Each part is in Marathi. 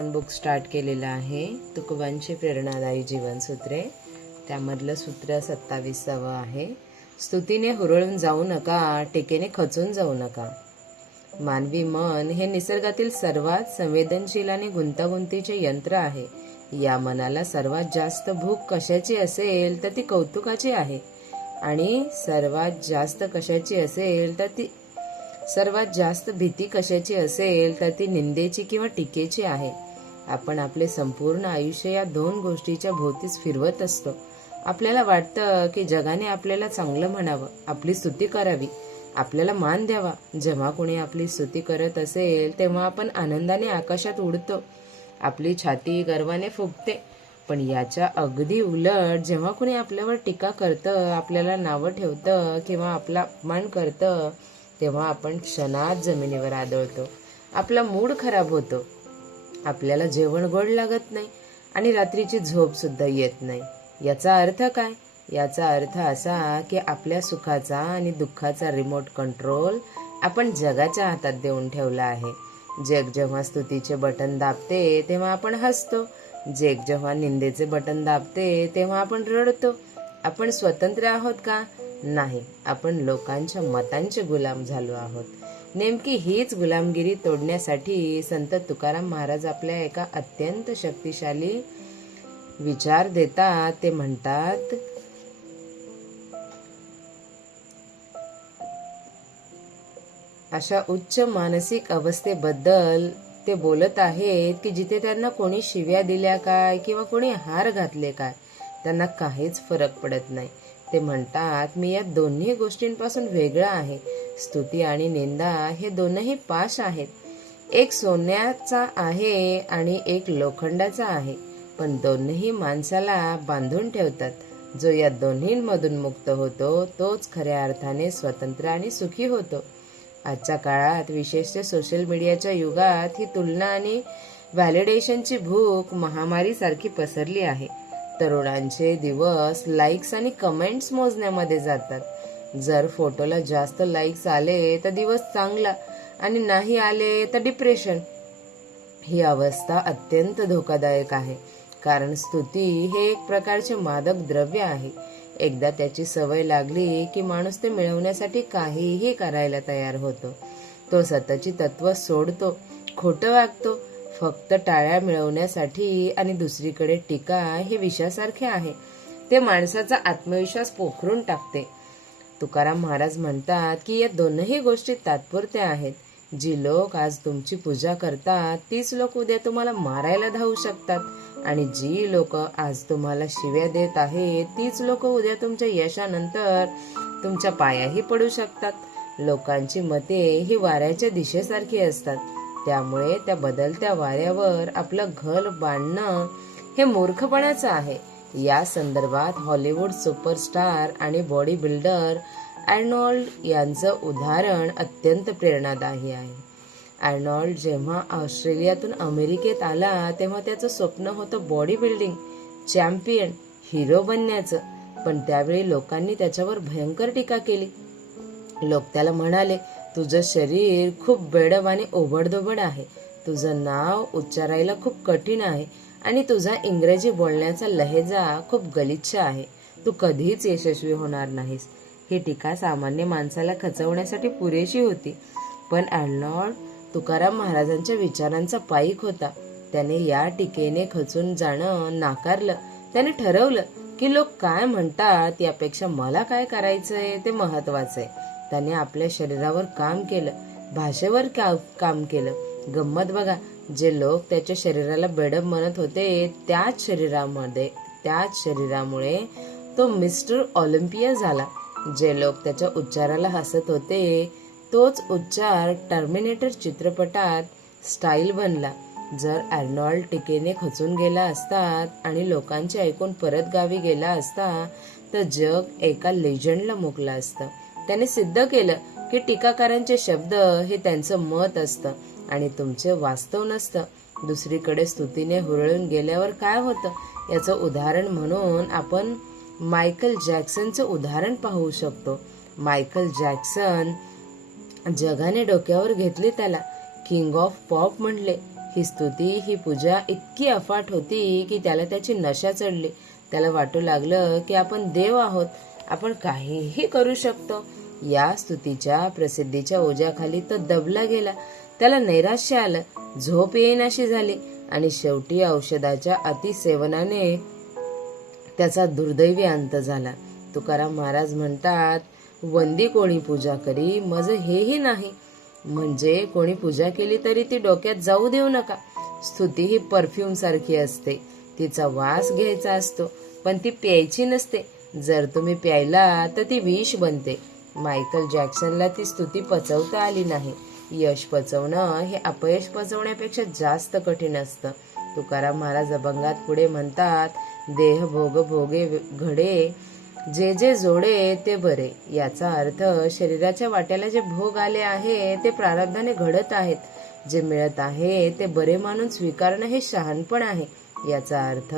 बुक स्टार्ट केलेलं आहे. तुकोबांची प्रेरणादायी जीवनसूत्रे, त्यामधलं सूत्र 27व आहे. स्तुतीने हुरळून जाऊ नका, टीकेने खचून जाऊ नका. मानवी मन हे निसर्गातील सर्वात संवेदनशील आणि गुंतागुंतीचे यंत्र आहे. या मनाला सर्वात जास्त भूक कशाची असेल तर ती कौतुकाची आहे, आणि सर्वात जास्त भीती कशाची असेल तर ती निंदेची किंवा टीकेची आहे. आपण आपले संपूर्ण आयुष्य या दोन गोष्टीच्या भोवतीच फिरवत असतो. आपल्याला वाटतं की जगाने आपल्याला चांगलं म्हणावं, आपली स्तुती करावी, आपल्याला मान द्यावा. जेव्हा कोणी आपली स्तुती करत असेल तेव्हा आपण आनंदाने आकाशात उडतो, आपली छाती गर्वाने फुगते. पण याच्या अगदी उलट जेव्हा कोणी आपल्यावर टीका करतं, आपल्याला नावं ठेवतं किंवा आपला अपमान करतं, तेव्हा आपण क्षणात जमिनीवर आदळतो. आपला मूड खराब होतो, आपल्याला जेवण गोड लागत नाही आणि रात्रीची झोप सुद्धा येत नाही. याचा अर्थ काय? याचा अर्थ असा की आपल्या सुखाचा आणि दुःखाचा रिमोट कंट्रोल आपण जगाच्या हातात देऊन ठेवला आहे. जग जेव्हा स्तुतीचे बटन दाबते तेव्हा आपण हसतो, जग जेव्हा निंदेचे बटन दाबते तेव्हा आपण रडतो. आपण स्वतंत्र आहोत का? नाही, आपण लोकांच्या मतांचे गुलाम झालो आहोत. नेमकी हीच गुलामगिरी तोडण्यासाठी संत तुकाराम महाराज आपल्या एका अत्यंत शक्तिशाली विचार देतात. ते म्हणतात, अशा उच्च मानसिक अवस्थेबद्दल ते बोलत आहेत की जिथे त्यांना कोणी शिव्या दिल्या काय किंवा कोणी हार घातले काय, त्यांना काहीच फरक पडत नाही. ते म्हणतात, मी या दोन्ही गोष्टींपासून वेगळा आहे. स्तुती आणि निंदा हे दोनही पाश आहेत. एक सोन्याचा आहे आणि एक लोखंडाचा आहे, पण दोन्ही माणसाला बांधून ठेवतात. जो या दोन्हींमधून मुक्त होतो तोच खऱ्या अर्थाने स्वतंत्र आणि सुखी होतो. आजच्या काळात, विशेषतः सोशल मीडियाच्या युगात, ही तुलना आणि व्हॅलिडेशनची भूक महामारीसारखी पसरली आहे. तरुणांचे दिवस लाईक्स आणि कमेंट्स मोजण्यामध्ये जातात. जर फोटोला जास्त लाईक्स आले तर दिवस चांगला, आणि नाही आले तर डिप्रेशन. ही अवस्था अत्यंत धोकादायक आहे, कारण स्तुती हे एक प्रकारचे मादक द्रव्य आहे. एकदा त्याची सवय लागली की माणूस ते मिळवण्यासाठी काहीही करायला तयार होतो. तो स्वतःची तत्व सोडतो, खोटं वागतो, फक्त टाळ्या मिळवण्यासाठी. आणि दुसरीकडे टीका हे विषासारखे आहे, ते माणसाचा आत्मविश्वास पोखरून टाकते. तुकाराम महाराज म्हणतात की या दोनही गोष्टी तात्पुरत्या आहेत. जी लोक आज तुमची पूजा करतात तीच लोक उद्या तुम्हाला मारायला धावू शकतात, आणि जी लोक आज तुम्हाला शिव्या देत आहेत तीच लोक उद्या तुमच्या यशानंतर तुमच्या पायाही पडू शकतात. लोकांची मते ही वाऱ्याच्या दिशेसारखी असतात, त्यामुळे त्या बदलत्या वाऱ्यावर आपलं घर बांधणं हे मूर्खपणाचं आहे. या संदर्भात हॉलिवूड सुपरस्टार आणि बॉडी बिल्डर आर्नोल्ड यांचं उदाहरण अत्यंत प्रेरणादायी आहे. आर्नोल्ड जेव्हा ऑस्ट्रेलियातून अमेरिकेत आला तेव्हा त्याचं स्वप्न होतं बॉडी बिल्डिंग चॅम्पियन, हिरो बनण्याचं. पण त्यावेळी लोकांनी त्याच्यावर भयंकर टीका केली. लोक त्याला म्हणाले, तुझं शरीर खूप बेडब आणि ओबडधोबड आहे, तुझं नाव उच्चारायला खूप कठीण आहे, आणि तुझा इंग्रजी बोलण्याचा लहेजा खूप गलिच्छ आहे, तू कधीच यशस्वी होणार नाहीस. ही टीका सामान्य माणसाला खचवण्यासाठी पुरेशी होती, पण आर्नोल्ड तुकाराम महाराजांच्या विचारांचा पाईक होता. त्याने या टीकेने खचून जाणं नाकारलं. त्याने ठरवलं की लोक काय म्हणतात यापेक्षा मला काय करायचंय ते महत्वाचंय. त्याने आपल्या शरीरावर काम केलं, भाषेवर काम केलं. गंमत बघा, जे लोक त्याच्या शरीराला बेडब म्हणत होते त्याच शरीरामुळे तो मिस्टर ऑलिम्पिया झाला. जे लोक त्याच्या उच्चाराला हसत होते तोच उच्चार टर्मिनेटर चित्रपटात स्टाईल बनला. जर आर्नोल्ड टीकेने खचून गेला असतात आणि लोकांचे ऐकून परत गावी गेला असता तर जग एका लेजंडला मुकलं असतं. त्याने सिद्ध केलं की टीकाकारांचे शब्द हे त्यांचं मत असतं आणि तुमचे वास्तव नसतं. दुसरीकडे स्तुतीने हुरळून गेल्यावर काय होतं याचं उदाहरण म्हणून आपण मायकल जॅक्सनचं उदाहरण पाहू शकतो. मायकल जॅक्सन जगाने डोक्यावर घेतले, त्याला किंग ऑफ पॉप म्हणले. ही स्तुती, ही पूजा इतकी अफाट होती की त्याला त्याची नशा चढली. त्याला वाटू लागलं की आपण देव आहोत, आपण काहीही करू शकतो. या स्तुतीच्या प्रसिद्धीच्या ओझ्याखाली तो दबला गेला. त्याला नैराश्य आलं, झोप येईनाशी झाली आणि शेवटी औषधाच्या अतिसेवनाने त्याचा दुर्दैवी अंत झाला. तुकाराम महाराज म्हणतात, वंदी कोणी पूजा करी मज हेही नाही. म्हणजे कोणी पूजा केली तरी ती डोक्यात जाऊ देऊ नका. स्तुती ही परफ्यूम सारखी असते, तिचा वास घ्यायचा असतो, पण ती प्यायची नसते. जर तुम्ही प्यायला तर ती विष बनते. मायकल जॅक्सनला ती स्तुती पचवता आली नाही. यश पचवणं हे अपयश पचवण्यापेक्षा जास्त कठीण असतं. तुकाराम महाराज अभंगात पुढे म्हणतात, देह भोग भोगे घडे, जे जे जोडे ते बरे. याचा अर्थ शरीराच्या वाट्याला जे भोग आले आहे ते प्रारब्धाने घडत आहेत. जे मिळत आहे ते बरे मानून स्वीकारणं हे शहाणपण आहे. याचा अर्थ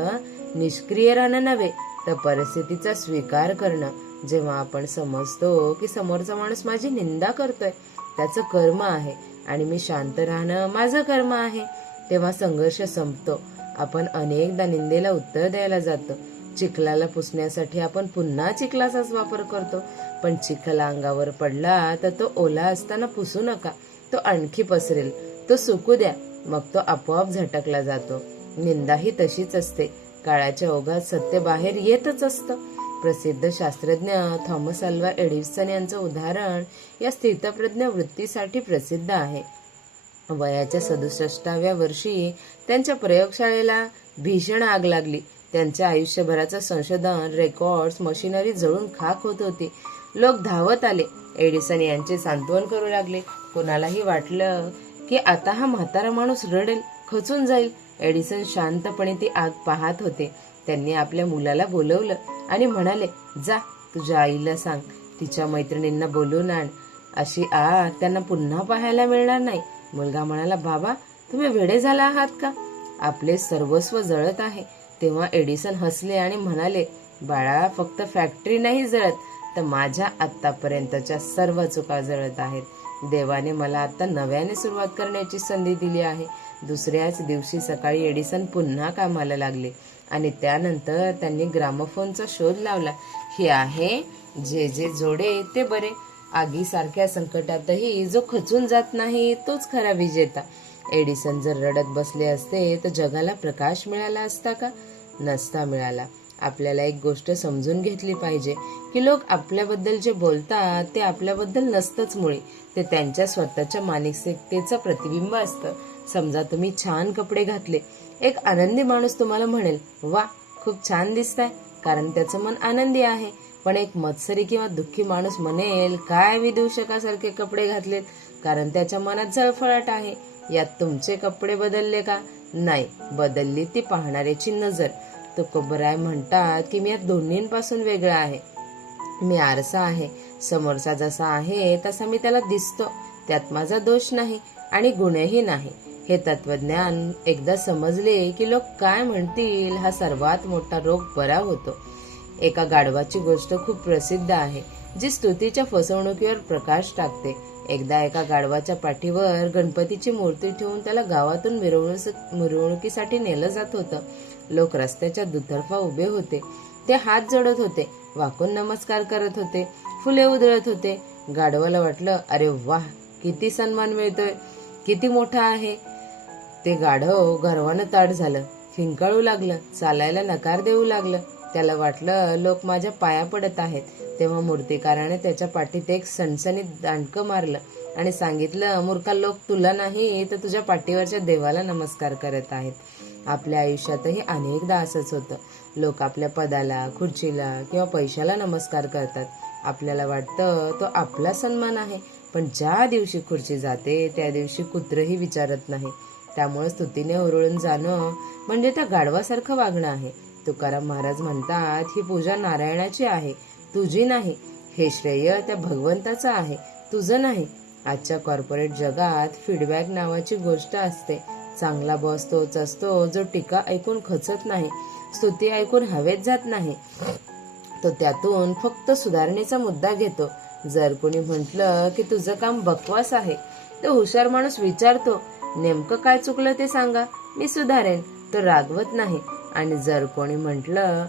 निष्क्रिय राहणं नव्हे तर परिस्थितीचा स्वीकार करणं. जेव्हा आपण समजतो की समोरचा माणूस माझी निंदा करतोय, त्याचं कर्म आहे आणि मी शांत राहणं माझं कर्म आहे, तेव्हा संघर्ष संपतो. आपण अनेकदा निंदेला उत्तर द्यायला जातो. चिखलाला पुसण्यासाठी आपण पुन्हा चिखलाचाच वापर करतो, पण चिखल अंगावर पडला तर तो ओला असताना पुसू नका. तो आणखी पसरेल, तो सुकू द्या, मग तो आपोआप झटकला जातो. निंदा ही तशीच असते. काळाच्या ओघात सत्य बाहेर येतच असतं. प्रसिद्ध शास्त्रज्ञ थॉमस अल्वा एडिसन यांचं उदाहरण या स्थितप्रज्ञ वृत्तीसाठी प्रसिद्ध आहे. वयाच्या 67व्या वर्षी त्यांच्या प्रयोगशाळेला भीषण आग लागली. त्यांच्या आयुष्यभराचं संशोधन, रेकॉर्ड्स, मशिनरी जळून खाक होत होती. लोक धावत आले, एडिसन यांचे सांत्वन करू लागले. कोणालाही वाटलं की आता हा म्हातारा माणूस रडेल, खचून जाईल. एडिसन शांतपणे ती आग पाहत होते. त्यांनी आपल्या मुलाला बोलवलं आणि म्हणाले, जा तुझ्या आईला सांग, तिच्या मैत्रिणींना बोलून आण. अशी आग त्यांना पुन्हा पाहायला मिळणार नाही. मुलगा म्हणाला, बाबा तुम्ही वेडे झाला आहात का? आपले सर्वस्व जळत आहे. तेव्हा एडिसन हसले आणि म्हणाले, बाळा फक्त फॅक्टरी नाही जळत, तर माझ्या आतापर्यंतच्या सर्व चुका जळत आहेत. देवाने मला आता नव्याने सुरुवात करण्याची संधी दिली आहे. दुसऱ्याच दिवशी सकाळी एडिसन पुन्हा कामाला लागले आणि त्यानंतर त्यांनी ग्रामोफोनचा शोध लावला. हे आहे, जे जे जोडे ते बरे. आगीसारख्या संकटातही जो खचून जात नाही तोच खरा विजेता. एडिसन जर रडत बसले असते तर जगाला प्रकाश मिळाला असता का? नसता मिळाला. आपल्याला एक गोष्ट समजून घेतली पाहिजे की लोक आपल्याबद्दल जे बोलतात ते आपल्याबद्दल नसतंच मुळी. ते त्यांच्या स्वतःच्या मानसिकतेचं प्रतिबिंब असतं. समजा तुम्ही छान कपडे घातले, एक आनंदी माणूस तुम्हाला म्हणेल, वा खूप छान दिसताय, कारण त्याचं मन आनंदी आहे. पण एक मत्सरी किंवा दुःखी माणूस म्हणेल, काय विदूषकासारखे कपडे घातलेत, कारण त्याच्या मनात जळफळाट आहे. यात तुमचे कपडे बदलले का? नाही, बदलली ती पाहणाऱ्याची नजर. तुकोबराय म्हणतात की मी या दोन्हींपासून वेगळा आहे. मी आरसा आहे. समोरचा जसा आहे तसा मी त्याला दिसतो. त्यात माझा दोष नाही आणि गुणही नाही. हे तत्वज्ञान एकदा समजले की लोक काय म्हणतील हा सर्वात मोठा रोग बरा होतो. एका गाढवाची गोष्ट खूप प्रसिद्ध आहे, जी स्तुतीच्या फसवणुकीवर प्रकाश टाकते. एकदा एका गाढवाच्या पाठीवर गणपतीची मूर्ती ठेवून त्याला गावातून मिरवणुकीसाठी नेलं जात होतं. लोक रस्त्याच्या दुतर्फा उभे होते. ते हात जोडत होते, वाकून नमस्कार करत होते, फुले उधळत होते. गाढवाला वाटलं, अरे वाह, किती सन्मान मिळतोय, किती मोठा आहे. ते गाढव गर्वानं ताठ झालं, फिंकाळू लागलं, चालायला नकार देऊ लागलं. त्याला वाटलं लोक माझ्या पाया पडत आहेत. तेव्हा मूर्तिकाराने त्याच्या पाठीत एक सणसणीत दांडकं मारलं आणि सांगितलं, मूर्खा, लोक तुला नाही तर तुझ्या पाठीवरच्या देवाला नमस्कार करत आहेत. आपल्या आयुष्यातही अनेकदा असंच होतं. लोक आपल्या पदाला, खुर्चीला किंवा पैशाला नमस्कार करतात. आपल्याला वाटतं तो आपला सन्मान आहे, पण ज्या दिवशी खुर्ची जाते त्या दिवशी कुत्रही विचारत नाही. त्यामुळे स्तुतीने हुरळून जाणं म्हणजे त्या गाढवासारखं वागणं आहे. तुकाराम महाराज म्हणतात, ही पूजा नारायणाची आहे, तुझी नाही. हे श्रेय त्या भगवंताचं आहे, तुझं नाही. आजच्या कॉर्पोरेट जगात फीडबॅक नावाची गोष्ट असते. चांगला बॉस तोच असतो जो टीका ऐकून खचत नाही, स्तुती ऐकून हवेत जात नाही. तो त्यातून फक्त सुधारणेचा मुद्दा घेतो. जर कोणी म्हटलं की तुझं काम बकवास आहे, तर हुशार माणूस विचारतो, नेमकं काय चुकलं ते सांगा, मी सुधारेन. तो रागवत नाही. आणि जर कोणी म्हटलं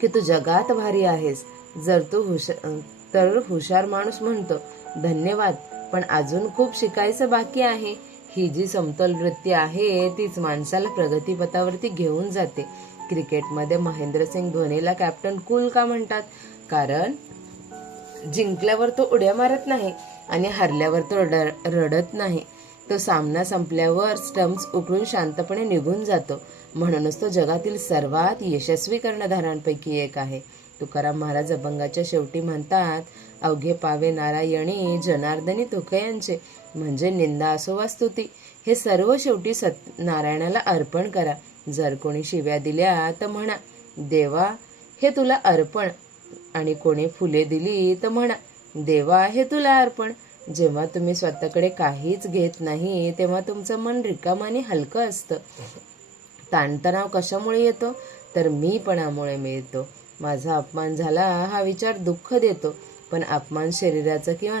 की तू जगात भारी आहेस, तर हुशार माणूस म्हणतो, धन्यवाद, पण अजून खूप शिकायचं बाकी आहे. ही जी समतोल वृत्ती आहे तीच माणसाला प्रगतीपथावरती घेऊन जाते. क्रिकेटमध्ये महेंद्रसिंग धोनीला कॅप्टन कूल का म्हणतात? कारण जिंकल्यावर तो उड्या मारत नाही आणि हरल्यावर तो रडत नाही. तो सामना संपल्यावर स्टंप्स उकळून शांतपणे निघून जातो. म्हणूनच तो जगातील सर्वात यशस्वी कर्णधारांपैकी एक आहे. तुकाराम महाराज अभंगाच्या शेवटी म्हणतात, अवघे पावे नारायणी जनार्दनी तुकयांचे. म्हणजे निंदा असो वा स्तुती, हे सर्व शेवटी नारायणाला अर्पण करा. जर कोणी शिव्या दिल्या तर म्हणा, देवा हे तुला अर्पण. आणि कोणी फुले दिली तर म्हणा, देवा हे तुला अर्पण. जेव्हा तुम्ही स्वतःकडे काहीच घेत नाही तेव्हा तुमचं मन रिकामं आणि हलकं असतं. ताणतणाव कशामुळे येतो? तर मीपणामुळे मिळतो. माझा अपमान झाला हा विचार दुःख देतो, पण अपमान शरीराचा किंवा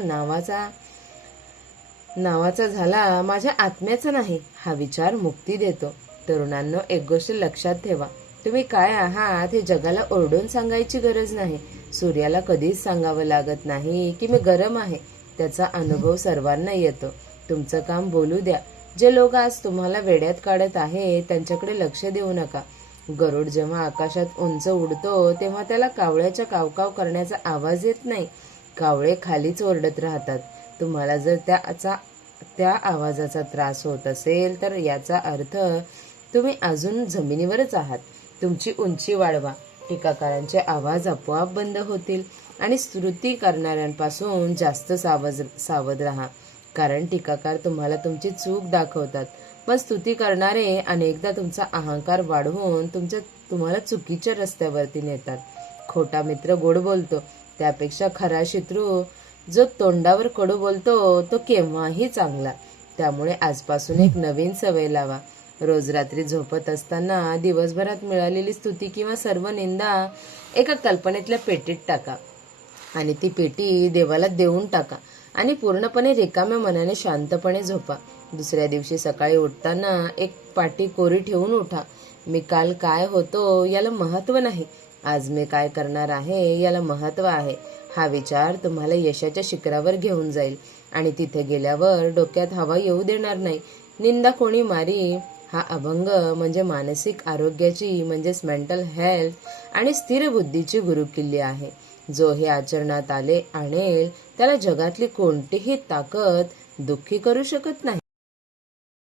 नावाचा झाला माझ्या आत्म्याचा नाही हा विचार मुक्ती देतो. तरुणांनो, एक गोष्ट लक्षात ठेवा, तुम्ही काय आहात हे जगाला ओरडून सांगायची गरज नाही. सूर्याला कधीच सांगावं लागत नाही की मी गरम आहे. त्याचा अनुभव सर्वांना येतो. तुमचं काम बोलू द्या. जे लोक आज तुम्हाला वेड्यात काढत आहे त्यांच्याकडे लक्ष देऊ नका. गरुड जेव्हा आकाशात उंच उडतो तेव्हा त्याला कावळ्याच्या कावकाव करण्याचा आवाज येत नाही. कावळे खालीच ओरडत राहतात. तुम्हाला जर त्या आवाजाचा त्रास होत असेल तर याचा अर्थ तुम्ही अजून जमिनीवरच आहात. तुमची उंची वाढवा. टीकाकारांचे आवाज आपोआप बंद होतील आणि स्तुती करणाऱ्यांपासून जास्त सावध राहा. कारण टीकाकार तुम्हाला तुमची चूक दाखवतात, पण स्तुती करणारे अनेकदा तुमचा अहंकार वाढवून तुम्हाला चुकीच्या रस्त्यावरती नेतात. खोटा मित्र गोड बोलतो, त्यापेक्षा खरा शत्रू जो तोंडावर कडू बोलतो तो केव्हाही चांगला. त्यामुळे आजपासून एक नवीन सवय लावा. रोज रात्री झोपत असताना दिवसभरात मिळालेली स्तुती किंवा सर्व निंदा एका कल्पनेतल्या पेटीत टाका आणि ती पेटी देवाला देऊन टाका आणि पूर्णपणे रिकाम्या मनाने शांतपणे झोपा. दुसऱ्या दिवशी सकाळी उठताना एक पाटी कोरी ठेवून उठा. मी काल काय होतो याला महत्त्व नाही, आज मी काय करणार आहे याला महत्त्व आहे. हा विचार तुम्हाला यशाच्या शिखरावर घेऊन जाईल आणि तिथे गेल्यावर डोक्यात हवा येऊ देणार नाही. निंदा कोणी मारी हा अभंग म्हणजे मानसिक आरोग्याची म्हणजेच मेंटल हेल्थ आणि स्थिर बुद्धीची गुरुकिल्ली आहे. जो हे आचरणात आणेल त्याला जगातली कोणतीही ताकद दुःखी करू शकत नाही.